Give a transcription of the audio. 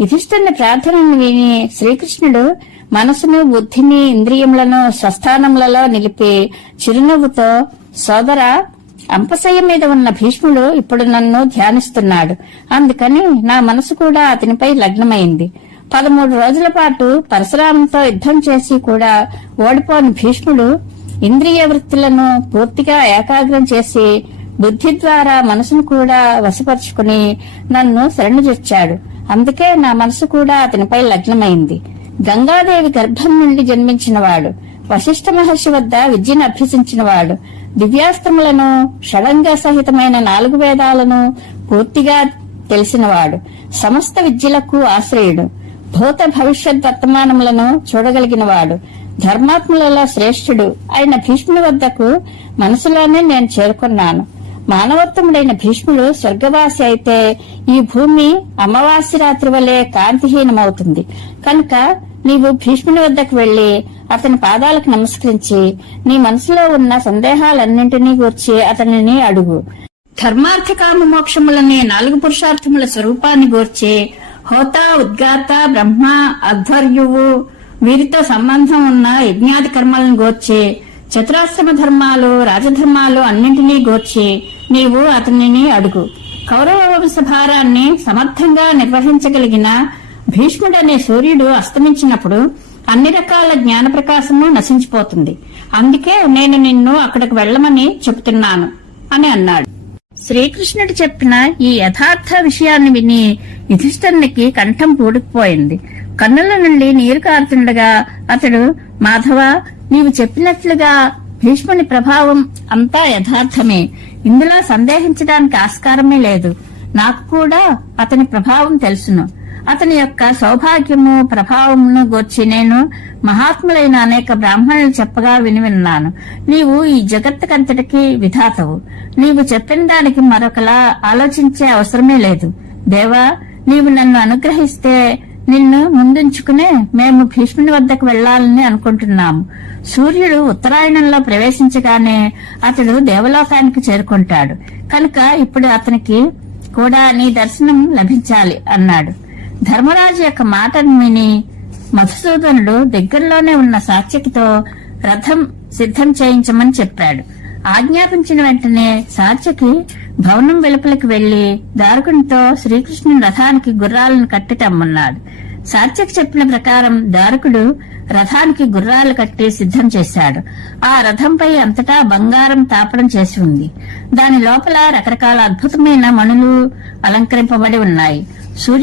యుధిష్ఠుని ప్రార్థనను విని శ్రీకృష్ణుడు మనసును బుద్ధిని ఇంద్రియములను స్వస్థానములలో నిలిపి చిరునవ్వుతో సోదర అంపశయ్య మీద ఉన్న భీష్ముడు ఇప్పుడు నన్ను ధ్యానిస్తున్నాడు. అందుకని నా మనసు కూడా అతనిపై లగ్నమైంది. పదమూడు రోజుల పాటు పరశురామంతో యుద్ధం చేసి కూడా ఓడిపోని భీష్ముడు ఇంద్రియ వృత్తులను పూర్తిగా ఏకాగ్రం చేసి బుద్ధి ద్వారా మనసును కూడా వశపరుచుకుని నన్ను శరణుజొచ్చాడు అందుకే నా మనసు కూడా అతనిపై లగ్నమైంది. గంగాదేవి గర్భం నుండి జన్మించినవాడు. వశిష్ఠ మహర్షి వద్ద విద్యను అభ్యసించినవాడు. దివ్యాస్త్రములను షడంగ సహితమైన నాలుగు వేదాలను పూర్తిగా తెలిసినవాడు. సమస్త విద్యలకు ఆశ్రయుడు. భూత భవిష్యత్ వర్తమానములను చూడగలిగినవాడు. ధర్మాత్ములలో శ్రేష్ఠుడు. అయిన భీష్ముని వద్దకు మనసులోనే నేను చేరుకున్నాను. మానవోత్తముడైన భీష్ముడు స్వర్గవాసి అయితే ఈ భూమి అమావాస్య రాత్రి వలె కాంతిహీనమవుతుంది. కనుక నీవు భీష్ముని వద్దకు వెళ్ళి అతని పాదాలకు నమస్కరించి నీ మనసులో ఉన్న సందేహాలన్నింటినీ గూర్చి అతనిని అడుగు. ధర్మార్థ కామ మోక్షములనే నాలుగు పురుషార్థముల స్వరూపాన్ని గూర్చి హోత ఉద్గాత బ్రహ్మ అధ్వర్యువు వీరితో సంబంధం ఉన్న యజ్ఞాది కర్మలను గూర్చి చతురాశ్రమ ధర్మాలు రాజధర్మాలు అన్నింటినీ గూర్చి నీవు అతనిని అడుగు. కౌరవ వంశ భారాన్ని సమర్థంగా నిర్వహించగలిగిన భీష్ముడనే సూర్యుడు అస్తమించినప్పుడు అన్ని రకాల జ్ఞాన ప్రకాశము నశించిపోతుంది. అందుకే నేను నిన్ను అక్కడికి వెళ్ళమని చెబుతున్నాను అని అన్నాడు. శ్రీకృష్ణుడు చెప్పిన ఈ యథార్థ విషయాన్ని విని యుధిష్ఠరునికి కంఠం పూడుకుపోయింది. కన్నుల నుండి నీరు కారుతుండగా అతడు మాధవ నీవు చెప్పినట్లుగా భీష్ముని ప్రభావం అంతా యథార్థమే. ఇందులో సందేహించడానికి ఆస్కారమే లేదు. నాకు కూడా అతని ప్రభావం తెలుసును. అతని యొక్క సౌభాగ్యము ప్రభావమును గూర్చి నేను మహాత్ములైన అనేక బ్రాహ్మణులు చెప్పగా విని విన్నాను. నీవు ఈ జగత్తుకంతటికి విధాతవు. నీవు చెప్పిన దానికి మరొకలా ఆలోచించే అవసరమే లేదు. దేవా నీవు నన్ను అనుగ్రహిస్తే నిన్ను ముందుంచుకునే మేము భీష్ముని వద్దకు వెళ్ళాలని అనుకుంటున్నాము. సూర్యుడు ఉత్తరాయణంలో ప్రవేశించగానే అతడు దేవలోకానికి చేరుకుంటాడు. కనుక ఇప్పుడు అతనికి కూడా నీ దర్శనం లభించాలి అన్నాడు. ధర్మరాజు యొక్క మాటను విని మధుసూదనుడు దగ్గరలోనే ఉన్న సాత్యకితో రథం సిద్ధం చేయించమని చెప్పాడు. ఆజ్ఞాపించిన వెంటనే సాత్యకి భవనం వెలుపలికి వెళ్ళి దారుకునితో శ్రీకృష్ణుని రథానికి గుర్రాలను కట్టి తెమ్మన్నాడు. సాత్యకి చెప్పిన ప్రకారం దారుకుడు రథానికి గుర్రాలు కట్టి సిద్ధం చేశాడు. ఆ రథంపై అంతటా బంగారం తాపడం చేసి ఉంది. దాని లోపల రకరకాల అద్భుతమైన మణులు అలంకరింపబడి ఉన్నాయి. సూర్య